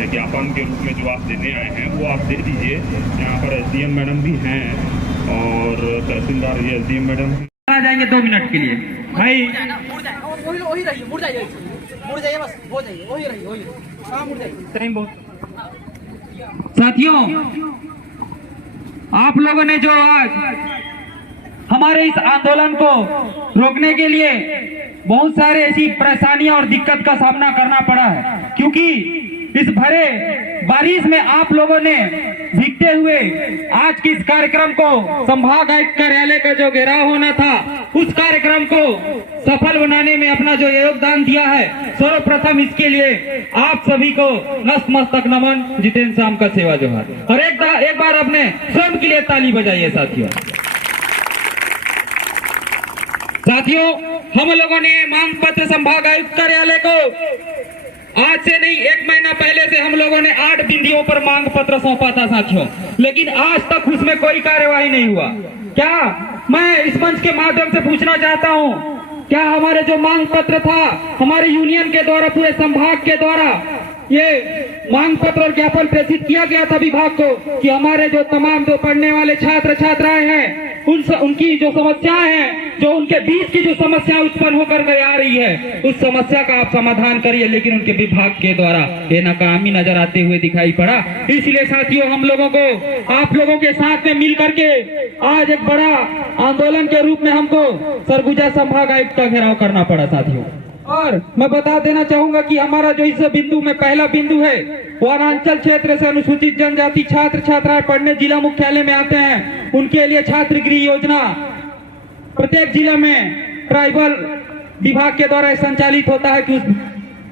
है ज्ञापन के रूप में जो आप देने आए हैं वो आप दे दीजिए। यहाँ पर एसडीएम मैडम भी हैं और तहसीलदार जी एसडीएम मैडम आ जाएंगे 2 मिनट के लिए भाई। साथियों, आप लोगों ने जो आज हमारे इस आंदोलन को रोकने के लिए बहुत सारे ऐसी परेशानियां और दिक्कत का सामना करना पड़ा है, क्योंकि इस भरे बारिश में आप लोगों ने भीगते हुए आज के इस कार्यक्रम को संभाग आयुक्त कार्यालय का जो घेराव होना था उस कार्यक्रम को सफल बनाने में अपना जो योगदान दिया है, सर्वप्रथम इसके लिए आप सभी को नतमस्तक नमन। जितेंद्र शाम का सेवा जोहार। और एक बार अपने स्वयं के लिए ताली बजाइए साथियों। साथियों, हम लोगों ने मांग पत्र संभाग आयुक्त कार्यालय को आज से नहीं 1 महीना पहले से हम लोगों ने 8 बिंदुओं पर मांग पत्र सौंपा था साथियों, लेकिन आज तक उसमें कोई कार्यवाही नहीं हुआ। क्या मैं इस मंच के माध्यम से पूछना चाहता हूं, क्या हमारे जो मांग पत्र था हमारे यूनियन के द्वारा, पूरे संभाग के द्वारा ये मांग पत्र और ज्ञापन प्रेषित किया गया था विभाग को कि हमारे जो तमाम जो पढ़ने वाले छात्र छात्राएं हैं उनकी जो समस्याएं हैं, जो उनके बीच की जो समस्या उत्पन्न होकर के आ रही है, उस समस्या का आप समाधान करिए, लेकिन उनके विभाग के द्वारा ये नाकामी नजर आते हुए दिखाई पड़ा। इसलिए साथियों, हम लोगों को आप लोगों के साथ में मिल करके आज एक बड़ा आंदोलन के रूप में हमको सरगुजा संभाग आयुक्त का घेराव करना पड़ा साथियों। और मैं बता देना चाहूंगा कि हमारा जो इस बिंदु में पहला बिंदु है, वनांचल क्षेत्र से अनुसूचित जनजाति छात्र छात्राएं पढ़ने जिला मुख्यालय में आते हैं, उनके लिए छात्र गृह योजना प्रत्येक जिला में ट्राइबल विभाग के द्वारा संचालित होता है कि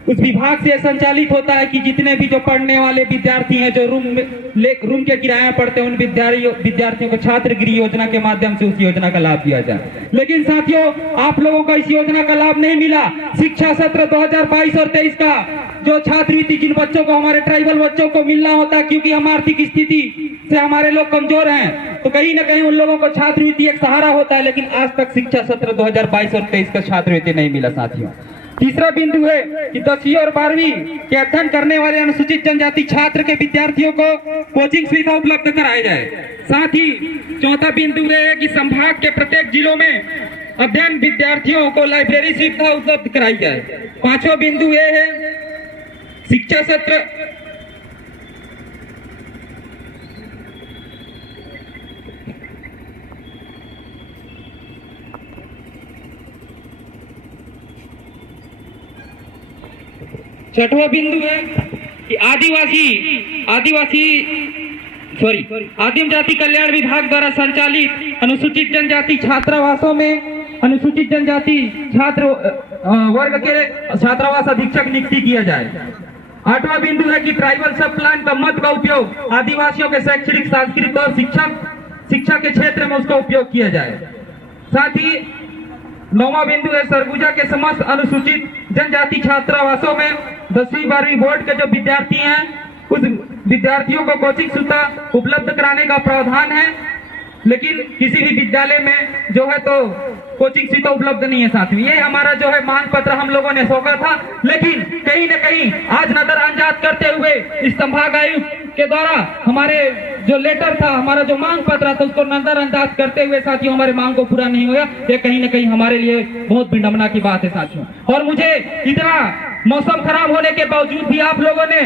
उस विभाग से संचालित होता है कि जितने भी जो पढ़ने वाले विद्यार्थी हैं जो रूम के किराए पढ़ते हैं, उन विद्यार्थियों को छात्र गृह योजना के माध्यम से उस योजना का लाभ दिया जाए। लेकिन साथियों, आप लोगों को इस योजना का लाभ नहीं मिला। शिक्षा सत्र 2022 और 23 का जो छात्रवृत्ति जिन बच्चों को, हमारे ट्राइबल बच्चों को मिलना होता है, क्योंकि हम आर्थिक स्थिति से हमारे लोग कमजोर हैं, तो कहीं ना कहीं उन लोगों को छात्रवृत्ति एक सहारा होता है, लेकिन आज तक शिक्षा सत्र 2022 और 23 का छात्रवृत्ति नहीं मिला साथियों। तीसरा बिंदु है कि 10वीं और 12वीं के अध्ययन करने वाले अनुसूचित जनजाति छात्र के विद्यार्थियों को कोचिंग सुविधा उपलब्ध कराई जाए। साथ ही चौथा बिंदु है कि संभाग के प्रत्येक जिलों में अध्ययन विद्यार्थियों को लाइब्रेरी सुविधा उपलब्ध कराई जाए। पांचवा बिंदु ये है शिक्षा सत्र छठवां बिंदु है कि आदिम जाति कल्याण विभाग द्वारा संचालित अनुसूचित जनजाति छात्रावासों में अनुसूचित जनजाति छात्र वर्ग के छात्रावास अधीक्षक नियुक्ति किया जाए। 8वां बिंदु है कि ट्राइबल सब प्लान का मत का उपयोग आदिवासियों के शैक्षणिक, सांस्कृतिक और शिक्षा के क्षेत्र में उसका उपयोग किया जाए। साथ ही 9वां बिंदु है सरगुजा के समस्त अनुसूचित जनजाति छात्रावासों में 10वीं 12वीं बोर्ड के जो विद्यार्थी हैं उस विद्यार्थियों को कोचिंग सुविधा उपलब्ध कराने का प्रावधान है, लेकिन किसी भी विद्यालय में जो है तो कोचिंग सुविधा उपलब्ध नहीं है साथियों। ये हमारा जो है मांग पत्र हम लोगों ने सौंपा था, लेकिन कहीं न कहीं आज नजरअंदाज करते हुए इस संभाग आयुक्त के द्वारा हमारे जो लेटर था, हमारा जो मांग पत्र था, उसको नजरअंदाज करते हुए साथियों हमारे मांग को पूरा नहीं हुआ। ये कहीं न कहीं हमारे लिए बहुत विडंबना की बात है साथियों। और मुझे इतना मौसम खराब होने के बावजूद भी आप लोगों ने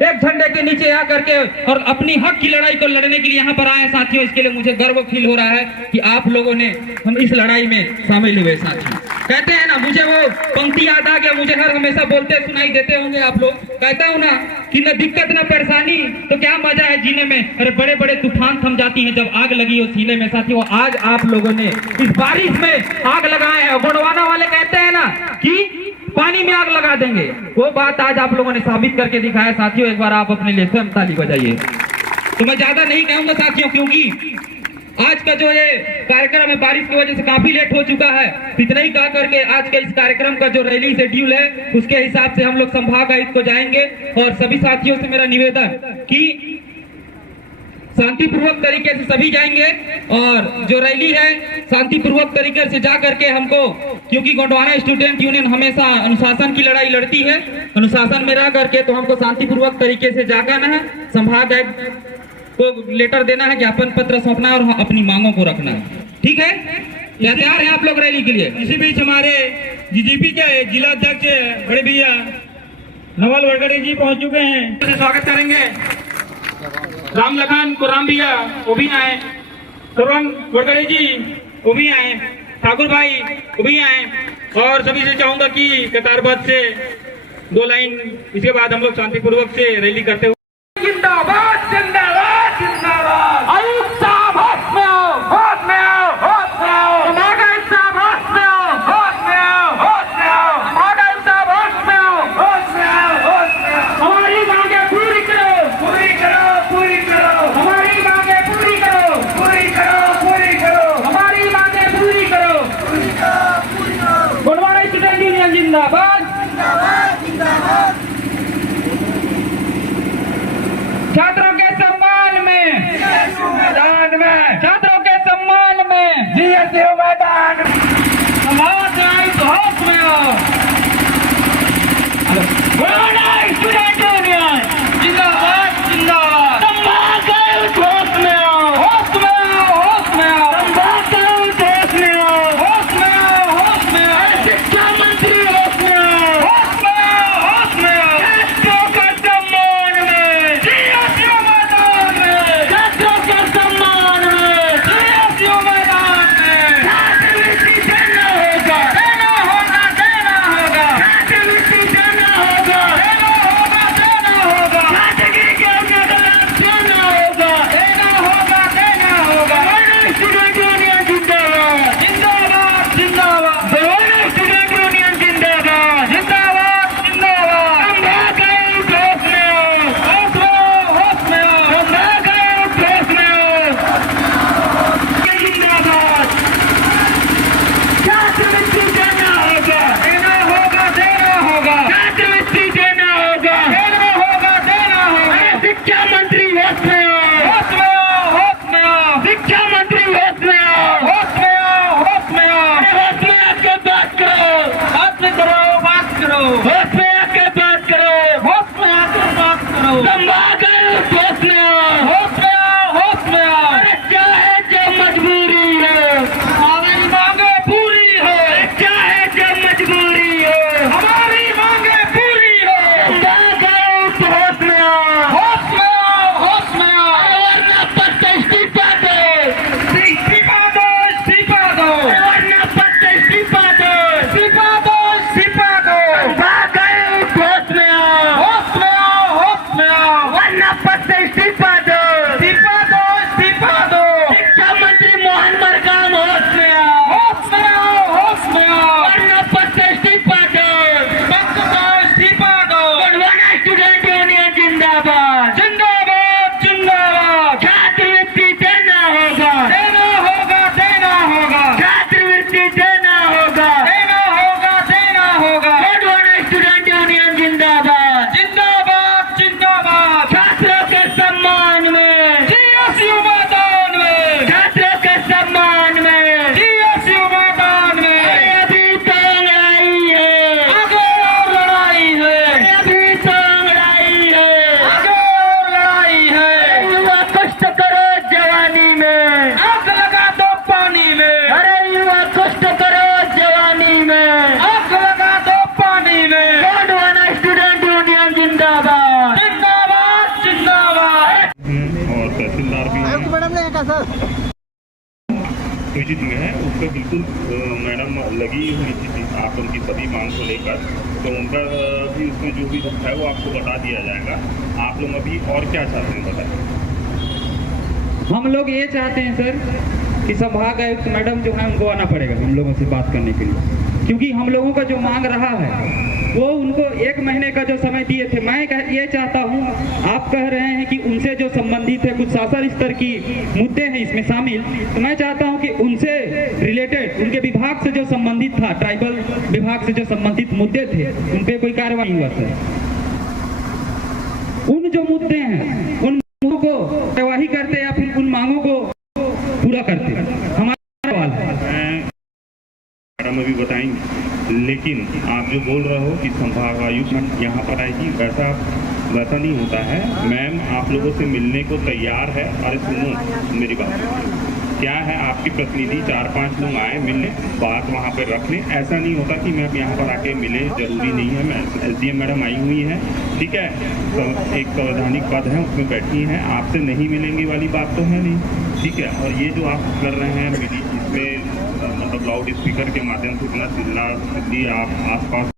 एक झंडे के नीचे आकर के और अपनी हक की लड़ाई को लड़ने के लिए यहाँ पर आए साथियों, इसके लिए मुझे गर्व फील हो रहा है कि आप लोगों ने हम इस लड़ाई में शामिल हुए साथियों। कहते हैं ना, मुझे वो पंक्ति याद आ गया, मुझे हर हमेशा बोलते सुनाई देते होंगे आप लोग। कहता हूँ ना कि न दिक्कत न परेशानी तो क्या मजा है जीने में, अरे बड़े बड़े तूफान थम जाती हैं जब आग लगी हो सीने में साथियों। आज आप लोगों ने इस बारिश में आग लगाए हैं। गोंडवाना वाले कहते हैं ना कि पानी में आग लगा देंगे, वो बात आज आप लोगों ने साबित करके दिखाया साथियों। एक बार आप अपने लिए स्वयं ताली बजाइए। तो मैं ज्यादा नहीं कहूंगा साथियों, क्योंकि आज का जो ये कार्यक्रम है बारिश की वजह से काफी लेट हो चुका है। इतना ही कह करके आज के इस कार्यक्रम का जो रैली शेड्यूल है उसके हिसाब से हम लोग संभाग आयुक्त को जाएंगे। और सभी साथियों से मेरा निवेदन कि शांतिपूर्वक तरीके से सभी जाएंगे और जो रैली है शांतिपूर्वक तरीके से जा करके हमको, क्योंकि गोंडवाना स्टूडेंट यूनियन हमेशा अनुशासन की लड़ाई लड़ती है, अनुशासन में रह करके तो हमको शांतिपूर्वक तरीके से जाकर है संभाग आयुक्त को लेटर देना है, ज्ञापन पत्र सौंपना है और अपनी मांगों को रखना है। ठीक है, क्या तैयार है आप लोग रैली के लिए? इसी बीच हमारे जीजीपी के जिला अध्यक्ष बड़े भैया नवल वड़कड़े जी पहुंच चुके हैं, स्वागत करेंगे। राम लखन कुराम भैया वो भी आए, सरवंग वड़कड़े जी वो भी आए, ठाकुर भाई वो भी आए, और सभी से चाहूंगा कि कतारबद्ध से 2 लाइन इसके बाद हम लोग शांतिपूर्वक से रैली करते हुए जिंदाबाद जिंदाबाद जिंदाबाद। आयुक्त साहब होश में आओ, होश में आओ, होश में आओ। समागम साहब होश में आओ, होश में आओ, होश में आओ। समागम साहब होश में आओ, होश में आओ, होश में आओ। हमारी मांगे पूरी करो, पूरी करो, पूरी करो। हमारी मांगे पूरी करो, पूरी करो, पूरी करो। हमारी मांगे पूरी करो, पूरी करो, पूरी करो। गोंडवाना स्टूडेंट यूनियन जिंदाबाद, जिंदाबाद, जिंदाबाद। छात्रों के सम्मान में, मैदान में, छात्रों के सम्मान में जीएसयू मैदान। समाज आयुक्त होश में आओ। स्टूडेंट यूनियन जिंदाबाद, जिंदाबाद। समाज आयुक्त होश में आओ, होश में आओ, होश में आओ। समाज आयुक्त होश में आओ, होश में आओ, होश में आओ। शिक्षा मंत्री होश में आओ, होश में आओ, होश में आओ। छात्रों के सम्मान में जीएसयू मैदान में, छात्रों के सम्मान में जीएसयू मैदान में। छात्रवृत्ति देना होगा, देना होगा, देना होगा। छात्रवृत्ति देना होगा, देना होगा, देना होगा। छात्रगिरी के अवकाश देना होगा, देना होगा, देना होगा। स्टूडेंट यूनियन जिंदाबाद, जिंदाबाद, जिंदाबाद। स्टूडेंट यूनियन जिंदाबाद, जिंदाबाद, जिंदाबाद। संभाग आयुक्त होश में आओ, होश में आओ, होश में आओ। संभाग आयुक्त होश में आओ, जिंदाबाद। छात्रवृत्ति देना होगा, देना होगा, देना होगा। छात्रवृत्ति देना होगा, देना होगा, देना होगा। शिक्षा मंत्री होश में आओ, होश में आओ, होश में आओ। शिक्षा मंत्री होश में आओ, होश में आओ, होश में आओ। होश में आके बात करो, बात में करो, बात करो। होश में आके बात करो, होश में आके बात करो। संभाग आयुक्त होश में आओ, होश में आओ, होश में आओ। अरे चाहे जो मजबूरी हो, हमारी मांगे पूरी हो। चाहे जो मजबूरी हो, हमारी मांगे पूरी हो। संभाग आयुक्त होश में आओ, होश में आओ, होश में आओ। वरना पत्र इस्तीफा दो, इस्तीफा दो, इस्तीफा दो। वरना पत्र इस्तीफा दो, इस्तीफा दो, इस्तीफा दो। संभाग आयुक्त होश में आओ, होश में आओ, होश में आओ। वरना पत्र इस्तीफा दो, इस्तीफा दो, इस्तीफा दो। शिक्षा मंत्री मोहन मरकाम होश में आओ, होश में आओ, होश में आओ। वरना पत्र इस्तीफा दो, पत्र दो, इस्तीफा दो। गोंडवाना स्टूडेंट यूनियन जिंदाबाद, जिंदाबाद, जिंदाबाद। छात्रवृत्ति देना होगा, देना होगा, देना होगा। छात्रवृत्ति देना होगा, देना होगा, देना होगा। गोंडवाना स्टूडेंट यूनियन जिंदाबाद, जिंदाबाद, जिंदाबाद। छात्रों के सम्मान में जीएसयू मैदान में, छात्रों के सम्मान में जीएसयू मैदान में। अभी तो लड़ाई है, आगे और लड़ाई है। अभी तो लड़ाई है, आगे और लड़ाई है। युवा कष्ट करो जवानी में, आग लगा दो पानी में। अरे युवा कष्ट करो जवानी में, आग लगा दो पानी में। गोंडवाना स्टूडेंट यूनियन जिंदाबाद, जिंदाबाद, जिंदाबाद। और तहसीलदार भी हैं। मैडम ने कहा सर सूचित हुए हैं उस पर बिल्कुल मैडम लगी हुई थी आप उनकी सभी मांग को लेकर, तो उनका भी उसमें जो भी दुख है वो आपको बता दिया जाएगा। आप लोग अभी और क्या चाहते हैं बताएं? हम लोग ये चाहते हैं सर कि संभाग आयुक्त मैडम जो है उनको आना पड़ेगा हम लोगों से बात करने के लिए, क्योंकि हम लोगों का जो मांग रहा है वो उनको 1 महीने का जो समय दिए थे। मैं ये चाहता हूँ, आप कह रहे हैं कि उनसे जो संबंधित है कुछ शासन स्तर की मुद्दे हैं इसमें शामिल, तो मैं चाहता हूँ कि उनसे रिलेटेड उनके विभाग से जो संबंधित था, ट्राइबल विभाग से जो संबंधित मुद्दे थे उन पे कोई कार्रवाई हुआ सर। उन जो मुद्दे हैं उन मुद्दों को कार्यवाही करते या फिर उन मांगों को पूरा करते, हमारा सवाल है। मैडम अभी बताएंगे, लेकिन आप आप जो बोल रहे हो कि संभागायुक्त यहाँ पर आएगी, वैसा नहीं होता है। मैम आप लोगों से मिलने को तैयार है। अरे सुनो मेरी बात, क्या है आपकी प्रतिनिधि 4-5 लोग आए मिलने, बात वहाँ पर रख लें। ऐसा नहीं होता कि मैं अब यहाँ पर आके मिले, जरूरी नहीं है। मैं SDM मैडम आई हुई हैं, ठीक है, तो एक संवैधानिक पद है उसमें बैठी हैं, आपसे नहीं मिलेंगे वाली बात तो है नहीं, ठीक है। और ये जो आप कर रहे हैं इसमें मतलब लाउड स्पीकर के माध्यम से इतना चिल्ली आप आसपास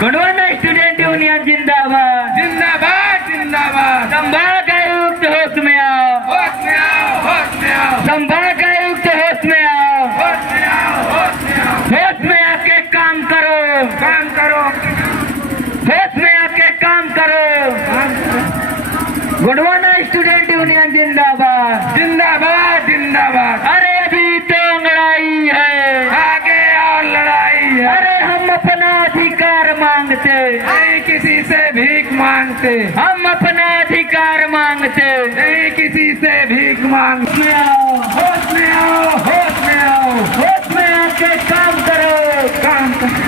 गढ़वाना स्टूडेंट यूनियन जिंदाबाद जिंदाबाद जिंदाबाद। संभाग आयुक्त होश में आओ, होश में आओ, होश में आओ, संभाग आयुक्त होश में आओ, होश में आओ, होश में आओ, होश में आके काम करो, काम करो, होश में आके काम करो। गढ़वाना स्टूडेंट यूनियन जिंदाबाद जिंदाबाद जिंदाबाद। अरे अभी तो लड़ाई है, आगे और लड़ाई है। अरे हम अपना अधिकार मांगते, नहीं किसी से भीख मांगते, हम अपना अधिकार मांगते, नहीं किसी से भीख मांगते। होश में आओ, होश में आओ, होश में आओ, होश में आके काम करो, काम करो।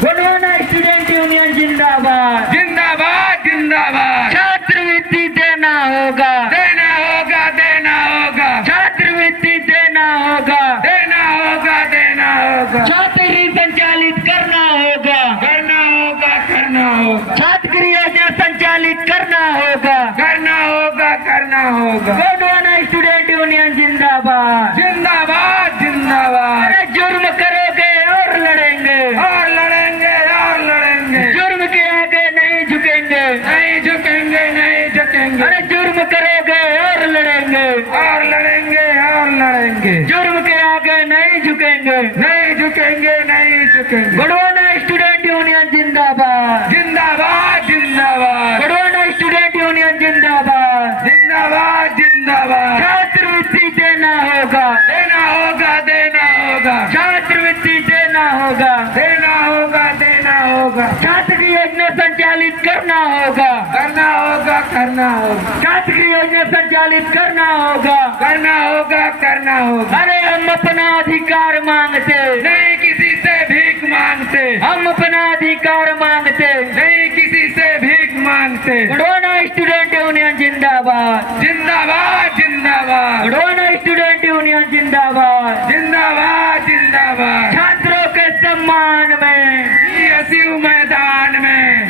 गढ़वाना स्टूडेंट यूनियन जिंदाबाद जिंदाबाद जिंदाबाद। छात्रवृत्ति देना होगा, देना होगा, देना होगा, छात्रवृत्ति देना होगा, देना होगा, देना होगा, छात्रवृत्ति संचालित करना होगा, करना होगा, करना होगा, छात्र योजना संचालित करना होगा, करना होगा, करना होगा। गढ़वाना स्टूडेंट यूनियन जिंदाबाद जिंदाबाद जिंदाबाद। अरे जुर्म करोगे और लड़ेंगे, और लड़ेंगे और लड़ेंगे, जुर्म के आगे नहीं झुकेंगे, नहीं झुकेंगे, नहीं झुकेंगे, अरे जुर्म करोगे और लड़ेंगे, और लड़ेंगे और लड़ेंगे, जुर्म के आगे नहीं झुकेंगे, नहीं झुकेंगे, नहीं झुकेंगे। गढ़वाना स्टूडेंट यूनियन जिंदाबाद, जिंदाबाद जिंदाबाद, गढ़वाना स्टूडेंट यूनियन जिंदाबाद, जिंदाबाद जिंदाबाद। छात्रवृत्ति देना होगा, देना होगा, देना होगा, छात्रवृत्ति देना होगा, देना होगा, देना होगा, संचालित करना होगा, करना होगा, करना होगा, छात्र योजना संचालित करना होगा, करना होगा, करना होगा। अरे हम अपना अधिकार मांगते, नहीं किसी से भीख मांगते, हम अपना अधिकार मांगते, नहीं किसी से भीख मांगते। बड़ौना स्टूडेंट यूनियन जिंदाबाद, जिंदाबाद, जिंदाबाद, बड़ौना स्टूडेंट यूनियन जिंदाबाद, जिंदाबाद, जिंदाबाद। छात्रों के सम्मान में, PSU मैदान में,